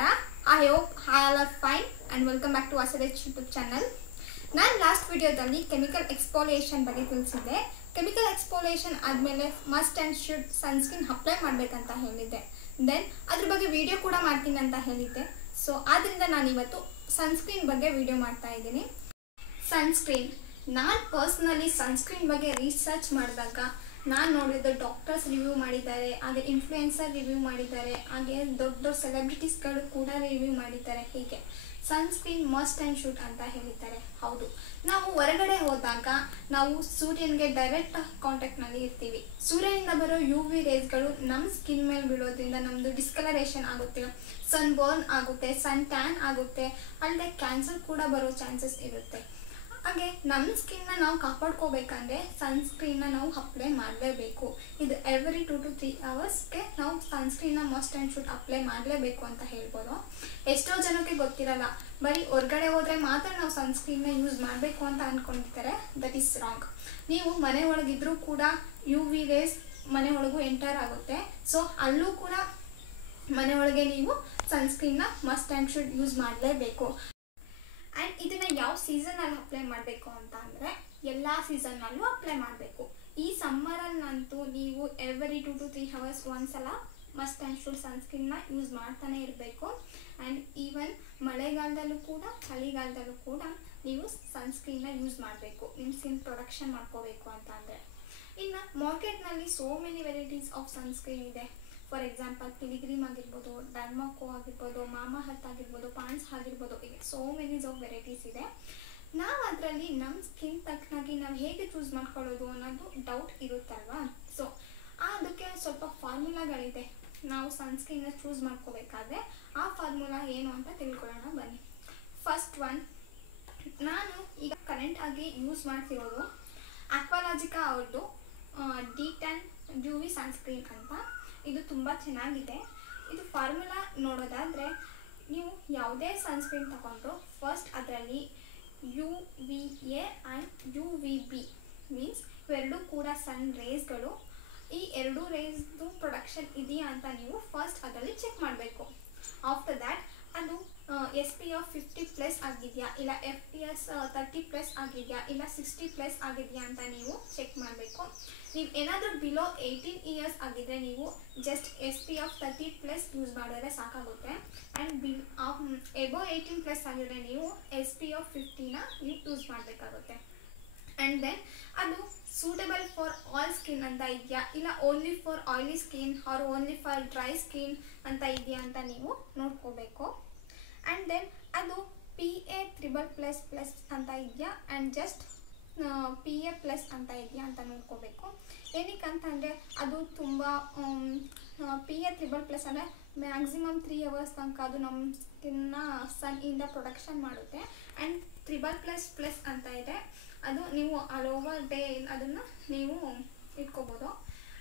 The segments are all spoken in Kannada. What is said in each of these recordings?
ನಮಸ್ಕಾರ. I hope all are fine and welcome back to ವಾಸರೇಜ್ ಯೂಟ್ಯೂಬ್ ಚಾನಲ್. ನಾನು ಲಾಸ್ಟ್ ವಿಡಿಯೋದಲ್ಲಿ ಕೆಮಿಕಲ್ ಎಕ್ಸ್ಫೋಲಿಯೇಷನ್ ಬಗ್ಗೆ ತಿಳಿಸಿದ್ದೆ. ಕೆಮಿಕಲ್ ಎಕ್ಸ್ಫೋಲಿಯೇಷನ್ ಆದಮೇಲೆ must and should sunscreen apply ಮಾಡಬೇಕಂತ ಹೇಳಿದ್ದೆ. ದೆನ್ ಅದ್ರ ಬಗ್ಗೆ ವಿಡಿಯೋ ಕೂಡ ಮಾಡ್ತೀನಿ ಅಂತ ಹೇಳಿದ್ದೆ. ಸೊ ಆದ್ದರಿಂದ ನಾನಿವತ್ತು ಸನ್ಸ್ಕ್ರೀನ್ ಬಗ್ಗೆ ವಿಡಿಯೋ ಮಾಡ್ತಾ ಇದ್ದೀನಿ. ಸನ್ಸ್ಕ್ರೀನ್, ನಾನು ಪರ್ಸ್ನಲಿ ಸನ್ಸ್ಕ್ರೀನ್ ಬಗ್ಗೆ ರಿಸರ್ಚ್ ಮಾಡಿದಾಗ ನಾನು ನೋಡಿದ್ದು ಡಾಕ್ಟರ್ಸ್ ರಿವ್ಯೂ ಮಾಡಿದ್ದಾರೆ, ಹಾಗೆ ಇನ್ಫ್ಲುಯೆನ್ಸರ್ ರಿವ್ಯೂ ಮಾಡಿದ್ದಾರೆ, ಹಾಗೆ ದೊಡ್ಡ ದೊಡ್ಡ ಸೆಲೆಬ್ರಿಟೀಸ್ಗಳು ಕೂಡ ರಿವ್ಯೂ ಮಾಡಿದ್ದಾರೆ. ಹೀಗೆ ಸನ್ಸ್ಕ್ರೀನ್ ಮಸ್ಟ್ ಆ್ಯಂಡ್ ಶುಡ್ ಅಂತ ಹೇಳಿದ್ದಾರೆ. ಹೌದು, ನಾವು ಹೊರಗಡೆ ಹೋದಾಗ ನಾವು ಸೂರ್ಯನಿಗೆ ಡೈರೆಕ್ಟ್ ಕಾಂಟ್ಯಾಕ್ಟ್ನಲ್ಲಿ ಇರ್ತೀವಿ. ಸೂರ್ಯನಿಂದ ಬರೋ UV ರೇಸ್ಗಳು ನಮ್ಮ ಸ್ಕಿನ್ ಮೇಲೆ ಬೀಳೋದ್ರಿಂದ ನಮ್ಮದು ಡಿಸ್ಕಲರೇಷನ್ ಆಗುತ್ತೆ, ಸನ್ ಬರ್ನ್ ಆಗುತ್ತೆ, ಸನ್ ಟ್ಯಾನ್ ಆಗುತ್ತೆ, ಅಲ್ಲದೆ ಕ್ಯಾನ್ಸರ್ ಕೂಡ ಬರೋ ಚಾನ್ಸಸ್ ಇರುತ್ತೆ. ಹಾಗೆ ನಮ್ಮ ಸ್ಕಿನ್ನ ನಾವು ಕಾಪಾಡ್ಕೋಬೇಕಂದ್ರೆ ಸನ್ಸ್ಕ್ರೀನ್ನ ನಾವು ಅಪ್ಲೈ ಮಾಡಲೇಬೇಕು. ಇದು ಎವ್ರಿ 2 to 3 ಅವರ್ಸ್ಗೆ ನಾವು ಸನ್ಸ್ಕ್ರೀನ್ನ ಮಸ್ಟ್ ಆ್ಯಂಡ್ ಶುಡ್ ಅಪ್ಲೈ ಮಾಡಲೇಬೇಕು ಅಂತ ಹೇಳ್ಬೋದು. ಎಷ್ಟೋ ಜನಕ್ಕೆ ಗೊತ್ತಿರಲ್ಲ, ಬರೀ ಹೊರಗಡೆ ಹೋದರೆ ಮಾತ್ರ ನಾವು ಸನ್ಸ್ಕ್ರೀನ್ನ ಯೂಸ್ ಮಾಡಬೇಕು ಅಂತ ಅಂದ್ಕೊಂಡಿರ್ತಾರೆ. That is wrong. ನೀವು ಮನೆ ಒಳಗಿದ್ರೂ ಕೂಡ UV ರೇಸ್ ಮನೆ ಒಳಗೂ ಎಂಟರ್ ಆಗುತ್ತೆ. ಸೊ ಅಲ್ಲೂ ಕೂಡ ಮನೆ ಒಳಗೆ ನೀವು ಸನ್ಸ್ಕ್ರೀನ್ನ ಮಸ್ಟ್ ಆ್ಯಂಡ್ ಶುಡ್ ಯೂಸ್ ಮಾಡಲೇಬೇಕು. ಆ್ಯಂಡ್ ಇದನ್ನು ಯಾವ ಸೀಸನಲ್ಲಿ ಅಪ್ಲೈ ಮಾಡಬೇಕು ಅಂತ ಅಂದರೆ ಎಲ್ಲ ಸೀಸನ್ನಲ್ಲೂ ಅಪ್ಲೈ ಮಾಡಬೇಕು. ಈ ಸಮ್ಮರಲ್ಲಂತೂ ನೀವು ಎವ್ರಿ 2 to 3 ಅವರ್ಸ್ ಒಂದ್ಸಲ ಮಸ್ಟ್ ಆ್ಯಂಡ್ ಶುಡ್ ಸನ್ಸ್ಕ್ರೀನ್ನ ಯೂಸ್ ಮಾಡ್ತಾನೆ ಇರಬೇಕು. ಆ್ಯಂಡ್ ಈವನ್ ಮಳೆಗಾಲದಲ್ಲೂ ಕೂಡ ಚಳಿಗಾಲದಲ್ಲೂ ಕೂಡ ನೀವು ಸನ್ಸ್ಕ್ರೀನ್ನ ಯೂಸ್ ಮಾಡಬೇಕು ನಿಮ್ಮ ಸ್ಕಿನ್ ಪ್ರೊಟೆಕ್ಷನ್ ಮಾಡ್ಕೋಬೇಕು ಅಂತ ಅಂದರೆ. ಇನ್ನು ಮಾರ್ಕೆಟ್ನಲ್ಲಿ so many varieties of sunscreen ಇದೆ. ಫಾರ್ ಎಕ್ಸಾಂಪಲ್ ಪಿಲಿಗ್ರಿಮ್ ಆಗಿರ್ಬೋದು, ಡರ್ಮಾಕೋ ಆಗಿರ್ಬೋದು, ಮಾಮಾ ಹರ್ತ್ ಆಗಿರ್ಬೋದು, ಪಾಂಡ್ಸ್ ಆಗಿರ್ಬೋದು, ಹೀಗೆ ಸೋ ಮೆನೀಸ್ ಆಫ್ ವೆರೈಟೀಸ್ ಇದೆ. ನಾವು ಅದರಲ್ಲಿ ನಮ್ಮ ಸ್ಕಿನ್ ತಕ್ಕನಾಗಿ ನಾವು ಹೇಗೆ ಚೂಸ್ ಮಾಡ್ಕೊಳ್ಳೋದು ಅನ್ನೋದು ಡೌಟ್ ಇರುತ್ತಲ್ವಾ. ಸೊ ಅದಕ್ಕೆ ಸ್ವಲ್ಪ ಫಾರ್ಮುಲಾಗಳಿದೆ. ನಾವು ಸನ್ಸ್ಕ್ರೀನ್ನ ಚೂಸ್ ಮಾಡ್ಕೋಬೇಕಾದ್ರೆ ಆ ಫಾರ್ಮುಲಾ ಏನು ಅಂತ ತಿಳ್ಕೊಳ್ಳೋಣ ಬನ್ನಿ. ಫಸ್ಟ್ ಒನ್, ನಾನು ಈಗ ಕರೆಂಟಾಗಿ ಯೂಸ್ ಮಾಡ್ತಿರೋದು ಅಕ್ವಾಲಾಜಿಕಾ ಅವ್ರದ್ದು D10 UV ಸನ್ಸ್ಕ್ರೀನ್ ಅಂತ. ಇದು ತುಂಬ ಚೆನ್ನಾಗಿದೆ. ಇದು ಫಾರ್ಮುಲಾ ನೋಡೋದಾದರೆ ನೀವು ಯಾವುದೇ ಸನ್ಸ್ಕ್ರೀನ್ ತಗೊಂಡ್ರು ಫಸ್ಟ್ ಅದರಲ್ಲಿ UVA ಆ್ಯಂಡ್ UVB ಮೀನ್ಸ್ ಇವೆರಡೂ ಕೂಡ ಸನ್ ರೇಸ್ಗಳು. ಈ ಎರಡೂ ರೇಸ್ದು ಪ್ರೊಡಕ್ಷನ್ ಇದೆಯಾ ಅಂತ ನೀವು ಫಸ್ಟ್ ಅದರಲ್ಲಿ ಚೆಕ್ ಮಾಡಬೇಕು. ಆಫ್ಟರ್ ದ್ಯಾಟ್ ಅದು SPF 50+ ಆಗಿದೆಯಾ, ಇಲ್ಲ FPS 30+ ಆಗಿದೆಯಾ, ಇಲ್ಲ 60+ ಆಗಿದೆಯಾ ಅಂತ ನೀವು ಚೆಕ್ ಮಾಡಬೇಕು. ನೀವು ಏನಾದರೂ ಬಿಲೋ 18 ಇಯರ್ಸ್ ಆಗಿದ್ದರೆ ನೀವು ಜಸ್ಟ್ SPF 30+ ಯೂಸ್ ಮಾಡಿದ್ರೆ ಸಾಕಾಗುತ್ತೆ. ಆ್ಯಂಡ್ ಎಬೋ 18+ ಆಗಿದ್ರೆ ನೀವು SPF 50ನ ನೀವು ಯೂಸ್ ಮಾಡಬೇಕಾಗುತ್ತೆ. ಆ್ಯಂಡ್ ದೆನ್ ಅದು ಸೂಟಬಲ್ ಫಾರ್ ಆಲ್ ಸ್ಕಿನ್ ಅಂತ ಇದೆಯಾ, ಇಲ್ಲ only for oily skin are only for dry skin ಅಂತ ಇದೆಯಾ ಅಂತ ನೀವು ನೋಡ್ಕೋಬೇಕು. ಆ್ಯಂಡ್ ದೆನ್ ಅದು PA+++ ಅಂತ ಇದೆಯಾ ಆ್ಯಂಡ್ ಜಸ್ಟ್ PA+ ಅಂತ ಇದೆಯಾ ಅಂತ ನೋಡ್ಕೋಬೇಕು. ಏನಕ್ಕಂತಂದರೆ ಅದು ತುಂಬ PA++ ಅಂದರೆ ಮ್ಯಾಕ್ಸಿಮಮ್ 3 ಅವರ್ಸ್ ತನಕ ಅದು ನಮ್ಮ ಸ್ಕಿನ್ನ ಸನ್ನಿಂದ ಪ್ರೊಟೆಕ್ಷನ್ ಮಾಡುತ್ತೆ. ಆ್ಯಂಡ್ PA++ ಅಂತ ಇದೆ, ಅದು ನೀವು ಆಲ್ ಓವರ್ ಡೇ ಅದನ್ನು ನೀವು ಇಟ್ಕೋಬೋದು.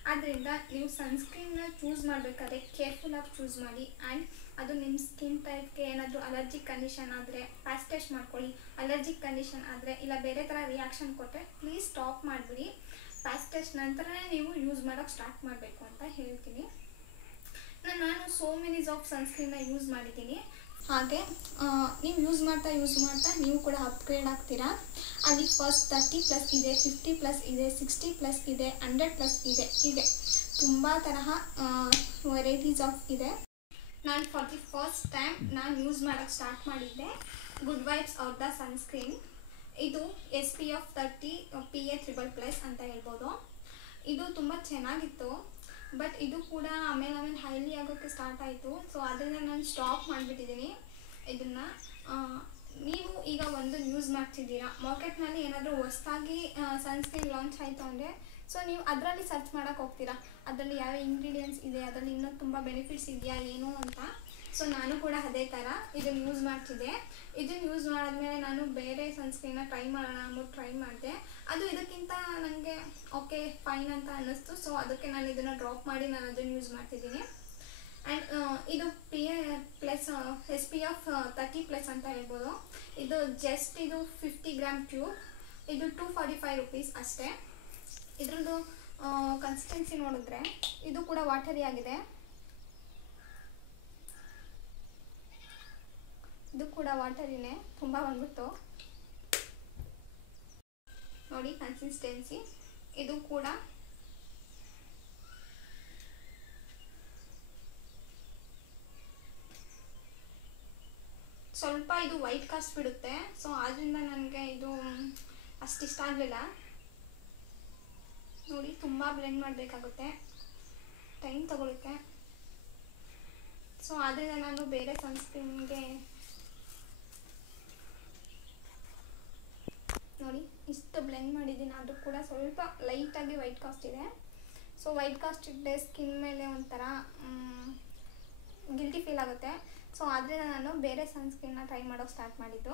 ಆದ್ದರಿಂದ ನೀವು ಸನ್ಸ್ಕ್ರೀನ್ನ ಚೂಸ್ ಮಾಡಬೇಕಾದ್ರೆ ಕೇರ್ಫುಲ್ಲಾಗಿ ಚೂಸ್ ಮಾಡಿ. ಆ್ಯಂಡ್ ಅದು ನಿಮ್ಮ ಸ್ಕಿನ್ ಟೈಪ್ಗೆ ಏನಾದರೂ ಅಲರ್ಜಿಕ್ ಕಂಡೀಷನ್ ಆದರೆ ಪ್ಯಾಚ್ ಟೆಸ್ಟ್ ಮಾಡ್ಕೊಳ್ಳಿ. ಅಲರ್ಜಿಕ್ ಕಂಡೀಷನ್ ಆದರೆ ಇಲ್ಲ ಬೇರೆ ಥರ ರಿಯಾಕ್ಷನ್ ಕೊಟ್ಟರೆ ಪ್ಲೀಸ್ ಸ್ಟಾಪ್ ಮಾಡಿಬಿಡಿ. ಪ್ಯಾಚ್ ಟೆಸ್ಟ್ ನಂತರನೇ ನೀವು ಯೂಸ್ ಮಾಡೋಕ್ಕೆ ಸ್ಟಾರ್ಟ್ ಮಾಡಬೇಕು ಅಂತ ಹೇಳ್ತೀನಿ. ನಾನು ಸೋ ಮೆನೀಸ್ ಆಫ್ ಸನ್ಸ್ಕ್ರೀನ್ನ ಯೂಸ್ ಮಾಡಿದ್ದೀನಿ. ಹಾಗೆ ನೀವು ಯೂಸ್ ಮಾಡ್ತಾ ನೀವು ಕೂಡ ಅಪ್ಗ್ರೇಡ್ ಆಗ್ತೀರಾ. ಅಲ್ಲಿ ಫಸ್ಟ್ 30+ ಇದೆ, 50+ ಇದೆ, 60+ ಇದೆ, 100+ ಇದೆ, ಹೀಗೆ ತುಂಬ ತರಹ ವೆರೈಟೀಸ್ ಆಫ್ ಇದೆ. ನಾನು ಫಾರ್ ದಿ ಫಸ್ಟ್ ಟೈಮ್ ನಾನು ಯೂಸ್ ಮಾಡೋಕ್ಕೆ ಸ್ಟಾರ್ಟ್ ಮಾಡಿದ್ದೆ ಗುಡ್ ವೈಬ್ಸ್ ಅವ್ರದ್ದು ಸನ್ಸ್ಕ್ರೀನ್. ಇದು SPF 30 PA++ ಅಂತ ಹೇಳ್ಬೋದು. ಇದು ತುಂಬ ಚೆನ್ನಾಗಿತ್ತು, ಬಟ್ ಇದು ಕೂಡ ಆಮೇಲೆ ಹೈಲಿ ಆಗೋಕ್ಕೆ ಸ್ಟಾರ್ಟ್ ಆಯಿತು. ಸೊ ಅದನ್ನು ನಾನು ಸ್ಟಾಪ್ ಮಾಡಿಬಿಟ್ಟಿದ್ದೀನಿ ಇದನ್ನು. ನೀವು ಈಗ ಒಂದು ಯೂಸ್ ಮಾಡ್ತಿದ್ದೀರಾ, ಮಾರ್ಕೆಟ್ನಲ್ಲಿ ಏನಾದರೂ ಹೊಸದಾಗಿ ಸನ್ಸ್ಕ್ರೀನ್ ಲಾಂಚ್ ಆಯಿತು ಅಂದರೆ ಸೊ ನೀವು ಅದರಲ್ಲಿ ಸರ್ಚ್ ಮಾಡೋಕ್ಕೆ ಹೋಗ್ತೀರಾ, ಅದರಲ್ಲಿ ಯಾವ ಇಂಗ್ರೀಡಿಯೆಂಟ್ಸ್ ಇದೆ, ಅದರಲ್ಲಿ ಇನ್ನೂ ತುಂಬ ಬೆನಿಫಿಟ್ಸ್ ಇದೆಯಾ ಏನು ಅಂತ. ಸೊ ನಾನು ಕೂಡ ಅದೇ ಥರ ಇದನ್ನು ಯೂಸ್ ಮಾಡ್ತಿದ್ದೆ. ಇದನ್ನು ಯೂಸ್ ಮಾಡಿದ್ಮೇಲೆ ನಾನು ಬೇರೆ ಸನ್ಸ್ಕ್ರೀನ್ನ ಟ್ರೈ ಮಾಡೋಣ ಅಂದ್ಬಿಟ್ಟು ಟ್ರೈ ಮಾಡಿದೆ. ಅದು ಇದಕ್ಕಿಂತ ನನಗೆ ಓಕೆ ಫೈನ್ ಅಂತ ಅನ್ನಿಸ್ತು. ಸೊ ಅದಕ್ಕೆ ನಾನು ಇದನ್ನು ಡ್ರಾಪ್ ಮಾಡಿ ನಾನು ಅದನ್ನು ಯೂಸ್ ಮಾಡ್ತಿದ್ದೀನಿ. ಆ್ಯಂಡ್ ಇದು SPF 30+ ಅಂತ ಹೇಳ್ಬೋದು. ಇದು ಜಸ್ಟ್ ಇದು 50 ಗ್ರಾಮ್ ಟ್ಯೂಬ್. ಇದು 245 ರೂಪೀಸ್ ಅಷ್ಟೇ. ಇದ್ರದ್ದು ಕನ್ಸಿಸ್ಟೆನ್ಸಿ ನೋಡಿದ್ರೆ ಇದು ಕೂಡ ವಾಟರಿ ಆಗಿದೆ. ಕೂಡ ವಾಟರಿನೇ ತುಂಬ ಬಂದ್ಬಿಟ್ಟು. ನೋಡಿ ಕನ್ಸಿಸ್ಟೆನ್ಸಿ ಇದು ಕೂಡ ಸ್ವಲ್ಪ ಇದು ವೈಟ್ ಕಾಸ್ಟ್ ಬಿಡುತ್ತೆ. ಸೊ ಆದ್ದರಿಂದ ನನಗೆ ಇದು ಅಷ್ಟು ಇಷ್ಟ ಆಗಲಿಲ್ಲ. ನೋಡಿ ತುಂಬ ಬ್ಲೆಂಡ್ ಮಾಡಬೇಕಾಗುತ್ತೆ, ಟೈಮ್ ತಗೊಳುತ್ತೆ. ಸೊ ಆದ್ದರಿಂದ ನಾನು ಬೇರೆ ಸನ್ಸ್ಕ್ರೀನ್ಗೆ ನೋಡಿ ಇಷ್ಟು ಬ್ಲೆಂಡ್ ಮಾಡಿದ್ದೀನಿ. ಅದು ಕೂಡ ಸ್ವಲ್ಪ ಲೈಟಾಗಿ ವೈಟ್ ಕಾಸ್ಟ್ ಇದೆ. ಸೊ ವೈಟ್ ಕಾಸ್ಟ್ ಇದ್ದರೆ ಸ್ಕಿನ್ ಮೇಲೆ ಒಂಥರ ಗಿಲ್ಟಿ ಫೀಲ್ ಆಗುತ್ತೆ. ಸೊ ಆದ್ದರಿಂದ ನಾನು ಬೇರೆ ಸನ್ಸ್ಕ್ರೀನ್ನ ಟ್ರೈ ಮಾಡೋಕ್ಕೆ ಸ್ಟಾರ್ಟ್ ಮಾಡಿದ್ದು.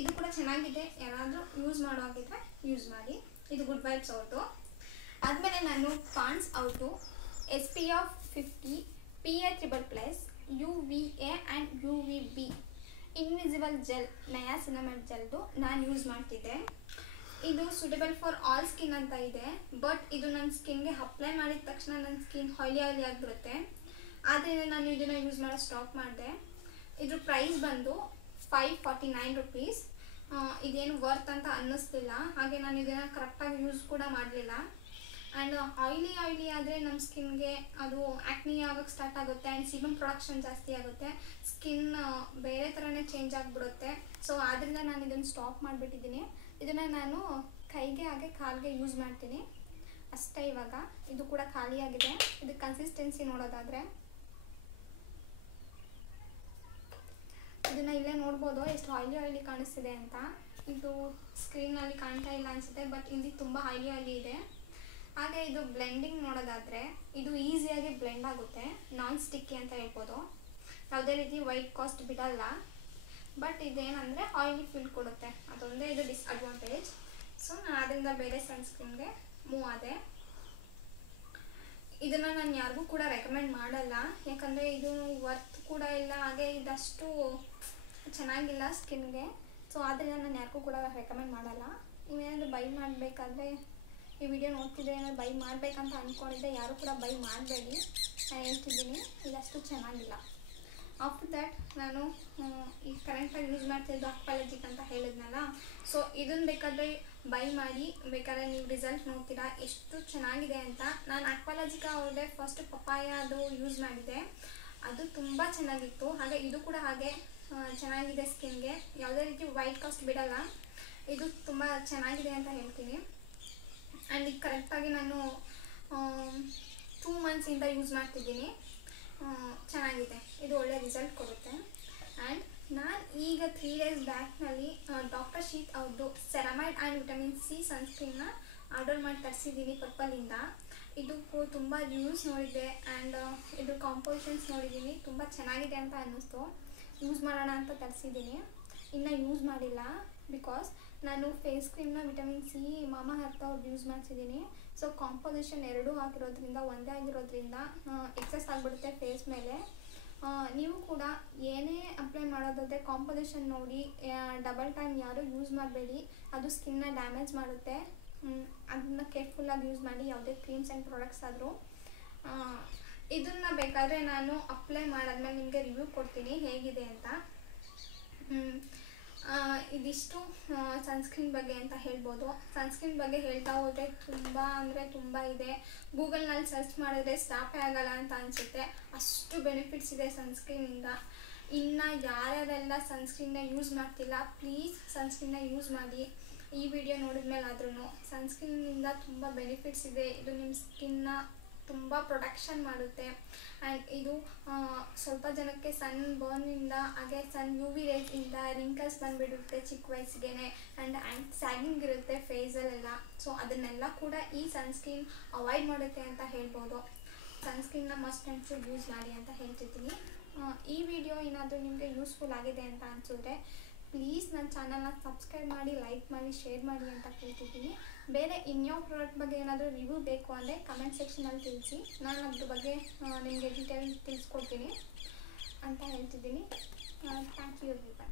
ಇದು ಕೂಡ ಚೆನ್ನಾಗಿದೆ, ಯಾರಾದರೂ ಯೂಸ್ ಮಾಡೋವಾಗಿದ್ದರೆ ಯೂಸ್ ಮಾಡಿ. ಇದು ಗುಡ್ ವೈಬ್ಸ್ ಅವ್ರದ್ದು. ಆದಮೇಲೆ ನಾನು ಪಾಂಡ್ಸ್ ಅವ್ರದ್ದು SPF 50 PA++, UVA and UVB invisible gel niacinamide ಜೆಲ್ದು ನಾನು ಯೂಸ್ ಮಾಡ್ತಿದ್ದೆ. ಇದು ಸೂಟೇಬಲ್ ಫಾರ್ ಆಲ್ ಸ್ಕಿನ್ ಅಂತ ಇದೆ. ಬಟ್ ಇದು ನನ್ನ ಸ್ಕಿನ್ಗೆ ಅಪ್ಲೈ ಮಾಡಿದ ತಕ್ಷಣ ನನ್ನ ಸ್ಕಿನ್ ಆಯ್ಲಿ ಆಗಿಬಿಡುತ್ತೆ. ಆದ್ದರಿಂದ ನಾನು ಇದನ್ನು ಯೂಸ್ ಮಾಡೋ ಸ್ಟಾಪ್ ಮಾಡಿದೆ. ಇದ್ರ ಪ್ರೈಸ್ ಬಂದು 549 ರುಪೀಸ್. ಇದೇನು ವರ್ತ್ ಅಂತ ಅನ್ನಿಸ್ಲಿಲ್ಲ. ಹಾಗೆ ನಾನು ಇದನ್ನು ಕರೆಕ್ಟಾಗಿ ಯೂಸ್ ಕೂಡ ಮಾಡಲಿಲ್ಲ. ಆ್ಯಂಡ್ ಆಯ್ಲಿ ಆದರೆ ನಮ್ಮ ಸ್ಕಿನ್ಗೆ ಅದು ಆ್ಯಕ್ನಿ ಆಗೋಕ್ಕೆ ಸ್ಟಾರ್ಟ್ ಆಗುತ್ತೆ. ಆ್ಯಂಡ್ ಸೀಬಮ್ ಪ್ರೊಡಕ್ಷನ್ ಜಾಸ್ತಿ ಆಗುತ್ತೆ, ಸ್ಕಿನ್ ಬೇರೆ ಥರನೇ ಚೇಂಜ್ ಆಗಿಬಿಡುತ್ತೆ. ಸೊ ಆದ್ದರಿಂದ ನಾನು ಇದನ್ನು ಸ್ಟಾಪ್ ಮಾಡಿಬಿಟ್ಟಿದ್ದೀನಿ. ಇದನ್ನು ನಾನು ಕೈಗೆ ಹಾಗೆ ಕಾಲಿಗೆ ಯೂಸ್ ಮಾಡ್ತೀನಿ ಅಷ್ಟೇ. ಇವಾಗ ಇದು ಕೂಡ ಖಾಲಿಯಾಗಿದೆ. ಇದು ಕನ್ಸಿಸ್ಟೆನ್ಸಿ ನೋಡೋದಾದರೆ ಇದನ್ನು ಇಲ್ಲೇ ನೋಡ್ಬೋದು ಎಷ್ಟು ಆಯ್ಲಿ ಕಾಣಿಸ್ತಿದೆ ಅಂತ. ಇದು ಸ್ಕ್ರೀನಲ್ಲಿ ಕಾಣ್ತಾ ಇಲ್ಲ ಅನಿಸುತ್ತೆ, ಬಟ್ ಇಲ್ಲಿ ತುಂಬ ಆಯ್ಲಿ ಇದೆ. ಹಾಗೆ ಇದು ಬ್ಲೆಂಡಿಂಗ್ ನೋಡೋದಾದರೆ ಇದು ಈಸಿಯಾಗಿ ಬ್ಲೆಂಡ್ ಆಗುತ್ತೆ, ನಾನ್ ಸ್ಟಿಕ್ಕಿ ಅಂತ ಹೇಳ್ಬೋದು. ಯಾವುದೇ ರೀತಿ ವೈಟ್ ಕಾಸ್ಟ್ ಬಿಡಲ್ಲ. ಬಟ್ ಇದೇನಂದರೆ ಆಯ್ಲಿ ಫೀಲ್ ಕೊಡುತ್ತೆ, ಅದೊಂದೇ ಇದು ಡಿಸ್ಅಡ್ವಾಂಟೇಜ್. ಸೊ ನಾನು ಅದರಿಂದ ಬೇರೆ ಸನ್ಸ್ಕ್ರೀನ್ಗೆ ಮೂವ್ ಆದೆ. ಇದನ್ನು ನಾನು ಯಾರಿಗೂ ಕೂಡ ರೆಕಮೆಂಡ್ ಮಾಡಲ್ಲ, ಯಾಕಂದರೆ ಇದು ವರ್ತ್ ಕೂಡ ಇಲ್ಲ, ಹಾಗೆ ಇದಷ್ಟು ಚೆನ್ನಾಗಿಲ್ಲ ಸ್ಕಿನ್ಗೆ. ಸೊ ಆದ್ದರಿಂದ ನಾನು ಯಾರಿಗೂ ಕೂಡ ರೆಕಮೆಂಡ್ ಮಾಡಲ್ಲ. ನೀವೇನಾದರೂ ಬೈ ಮಾಡಬೇಕಾದ್ರೆ ಈ ವಿಡಿಯೋ ನೋಡ್ತಿದ್ರೆ ಏನಾದ್ರು ಬೈ ಮಾಡಬೇಕಂತ ಅಂದ್ಕೊಂಡಿದ್ದೆ ಯಾರು ಕೂಡ ಬೈ ಮಾಡಬೇಡಿ, ನಾನು ಹೇಳ್ತಿದ್ದೀನಿ. ಇದಷ್ಟು ಚೆನ್ನಾಗಿಲ್ಲ. ಆಫ್ಟರ್ ದ್ಯಾಟ್ ನಾನು ಈ ಕರೆಂಟಾಗಿ ಯೂಸ್ ಮಾಡ್ತಿದ್ದು ಅಕ್ವಾಲಜಿಕ್ ಅಂತ ಹೇಳಿದ್ನಲ್ಲ. ಸೊ ಇದನ್ನು ಬೇಕಾದರೆ ಬೈ ಮಾಡಿ, ಬೇಕಾದ್ರೆ ನೀವು ರಿಸಲ್ಟ್ ನೋಡ್ತೀರಾ ಎಷ್ಟು ಚೆನ್ನಾಗಿದೆ ಅಂತ. ನಾನು ಅಕ್ವಾಲಜಿಕ ಅವ್ರದ್ದೇ ಫಸ್ಟ್ ಪಪಾಯ ಅದು ಯೂಸ್ ಮಾಡಿದೆ, ಅದು ತುಂಬ ಚೆನ್ನಾಗಿತ್ತು. ಹಾಗೆ ಇದು ಕೂಡ ಹಾಗೆ ಚೆನ್ನಾಗಿದೆ ಸ್ಕಿನ್ಗೆ, ಯಾವುದೇ ರೀತಿ ವೈಟ್ ಕಾಸ್ಟ್ ಬಿಡಲ್ಲ. ಇದು ತುಂಬ ಚೆನ್ನಾಗಿದೆ ಅಂತ ಹೇಳ್ತೀನಿ. ಆ್ಯಂಡ್ ಇದು ಕರೆಕ್ಟಾಗಿ ನಾನು 2 ಮಂತ್ಸಿಂದ ಯೂಸ್ ಮಾಡ್ತಿದ್ದೀನಿ. ಚೆನ್ನಾಗಿದೆ, ಇದು ಒಳ್ಳೆ ರಿಸಲ್ಟ್ ಕೊಡುತ್ತೆ. ಆ್ಯಂಡ್ ನಾನು ಈಗ 3 ಡೇಸ್ ಬ್ಯಾಕ್ನಲ್ಲಿ ಡಾಕ್ಟರ್ ಶೀತ್ ಅವ್ರದ್ದು ಸೆರಮೈಡ್ ಆ್ಯಂಡ್ ವಿಟಮಿನ್ C ಸನ್ಸ್ಕ್ರೀನ್ನ ಆರ್ಡರ್ ಮಾಡಿ ತರಿಸಿದ್ದೀನಿ ಪರ್ಪಲಿಂದ. ಇದು ತುಂಬ ರಿವ್ಯೂಸ್ ನೋಡಿದೆ ಆ್ಯಂಡ್ ಇದು ಕಾಂಪೋಸಿಷನ್ಸ್ ನೋಡಿದ್ದೀನಿ, ತುಂಬ ಚೆನ್ನಾಗಿದೆ ಅಂತ ಅನ್ನಿಸ್ತು. ಯೂಸ್ ಮಾಡೋಣ ಅಂತ ತರಿಸಿದ್ದೀನಿ. ಇನ್ನೂ ಯೂಸ್ ಮಾಡಿಲ್ಲ, ಬಿಕಾಸ್ ನಾನು ಫೇಸ್ ಕ್ರೀಮ್ನ ವಿಟಮಿನ್ C ಮಾಮಾ ಅರ್ಥ ಅವ್ರದ್ದು ಯೂಸ್ ಮಾಡ್ತಿದ್ದೀನಿ. ಸೊ ಕಾಂಪೋಸಿಷನ್ ಎರಡೂ ಆಗಿರೋದ್ರಿಂದ, ಒಂದೇ ಆಗಿರೋದ್ರಿಂದ ಎಕ್ಸೆಸ್ ಆಗಿಬಿಡುತ್ತೆ ಫೇಸ್ ಮೇಲೆ. ನೀವು ಕೂಡ ಏನೇ ಅಪ್ಲೈ ಮಾಡೋದಾದರೆ ಕಾಂಪೋಸಿಷನ್ ನೋಡಿ, ಡಬಲ್ ಟೈಮ್ ಯಾರೂ ಯೂಸ್ ಮಾಡಬೇಡಿ, ಅದು ಸ್ಕಿನ್ನ ಡ್ಯಾಮೇಜ್ ಮಾಡುತ್ತೆ. ಅದನ್ನು ಕೇರ್ಫುಲ್ಲಾಗಿ ಯೂಸ್ ಮಾಡಿ, ಯಾವುದೇ ಕ್ರೀಮ್ಸ್ ಆ್ಯಂಡ್ ಪ್ರಾಡಕ್ಟ್ಸ್ ಆದರೂ. ಇದನ್ನು ಬೇಕಾದರೆ ನಾನು ಅಪ್ಲೈ ಮಾಡಾದ್ಮೇಲೆ ನಿಮಗೆ ರಿವ್ಯೂ ಕೊಡ್ತೀನಿ ಹೇಗಿದೆ ಅಂತ. ಇದಿಷ್ಟು ಸನ್ಸ್ಕ್ರೀನ್ ಬಗ್ಗೆ ಅಂತ ಹೇಳ್ಬೋದು. ಸನ್ಸ್ಕ್ರೀನ್ ಬಗ್ಗೆ ಹೇಳ್ತಾ ಹೋದರೆ ತುಂಬ ಅಂದರೆ ತುಂಬ ಇದೆ. ಗೂಗಲ್ನಲ್ಲಿ ಸರ್ಚ್ ಮಾಡಿದ್ರೆ ಸ್ಟಾಪೇ ಆಗಲ್ಲ ಅಂತ ಅನಿಸುತ್ತೆ, ಅಷ್ಟು ಬೆನಿಫಿಟ್ಸ್ ಇದೆ ಸನ್ಸ್ಕ್ರೀನಿಂದ. ಇನ್ನು ಯಾರ್ಯಾರೆಲ್ಲ ಸನ್ಸ್ಕ್ರೀನ್ನ ಯೂಸ್ ಮಾಡ್ತಿಲ್ಲ, ಪ್ಲೀಸ್ ಸನ್ಸ್ಕ್ರೀನ್ನ ಯೂಸ್ ಮಾಡಿ. ಈ ವಿಡಿಯೋ ನೋಡಿದ್ಮೇಲೆ ಆದ್ರೂ ಸನ್ಸ್ಕ್ರೀನಿಂದ ತುಂಬ ಬೆನಿಫಿಟ್ಸ್ ಇದೆ. ಇದು ನಿಮ್ಮ ಸ್ಕಿನ್ನ ತುಂಬ ಪ್ರೊಟೆಕ್ಷನ್ ಮಾಡುತ್ತೆ. ಆ್ಯಂಡ್ ಇದು ಸ್ವಲ್ಪ ಜನಕ್ಕೆ ಸನ್ ಬರ್ನಿಂದ, ಹಾಗೆ ಸನ್ UV ರೇಸಿಂದ ರಿಂಕಲ್ಸ್ ಬಂದುಬಿಡುತ್ತೆ ಚಿಕ್ಕ ವಯಸ್ಸಿಗೆ. ಆ್ಯಂಡ್ ಸ್ಯಾಗಿಂಗ್ ಇರುತ್ತೆ ಫೇಸಲ್ಲೆಲ್ಲ. ಸೊ ಅದನ್ನೆಲ್ಲ ಕೂಡ ಈ ಸನ್ಸ್ಕ್ರೀನ್ ಅವಾಯ್ಡ್ ಮಾಡುತ್ತೆ ಅಂತ ಹೇಳ್ಬೋದು. ಸನ್ಸ್ಕ್ರೀನ್ನ ಮಸ್ಟ್ ಆ್ಯಂಡ್ ಶುಡ್ ಯೂಸ್ ಮಾಡಿ ಅಂತ ಹೇಳ್ತಿದ್ದೀನಿ. ಈ ವಿಡಿಯೋ ಏನಾದರೂ ನಿಮಗೆ ಯೂಸ್ಫುಲ್ ಆಗಿದೆ ಅಂತ ಅನಿಸಿದ್ರೆ ಪ್ಲೀಸ್ ನನ್ನ ಚಾನಲ್ನ ಸಬ್ಸ್ಕ್ರೈಬ್ ಮಾಡಿ, ಲೈಕ್ ಮಾಡಿ, ಶೇರ್ ಮಾಡಿ ಅಂತ ಕೇಳ್ತಿದ್ದೀನಿ. ಬೇರೆ ಇನ್ಯಾವ ಪ್ರಾಡಕ್ಟ್ ಬಗ್ಗೆ ಏನಾದರೂ ರಿವ್ಯೂ ಬೇಕು ಅಂದರೆ ಕಮೆಂಟ್ ಸೆಕ್ಷನಲ್ಲಿ ತಿಳಿಸಿ, ನಾನು ಅದ್ರ ಬಗ್ಗೆ ನಿಮಗೆ ಡೀಟೇಲ್ ತಿಳಿಸ್ಕೊಡ್ತೀನಿ ಅಂತ ಹೇಳ್ತಿದ್ದೀನಿ. Thank you everyone.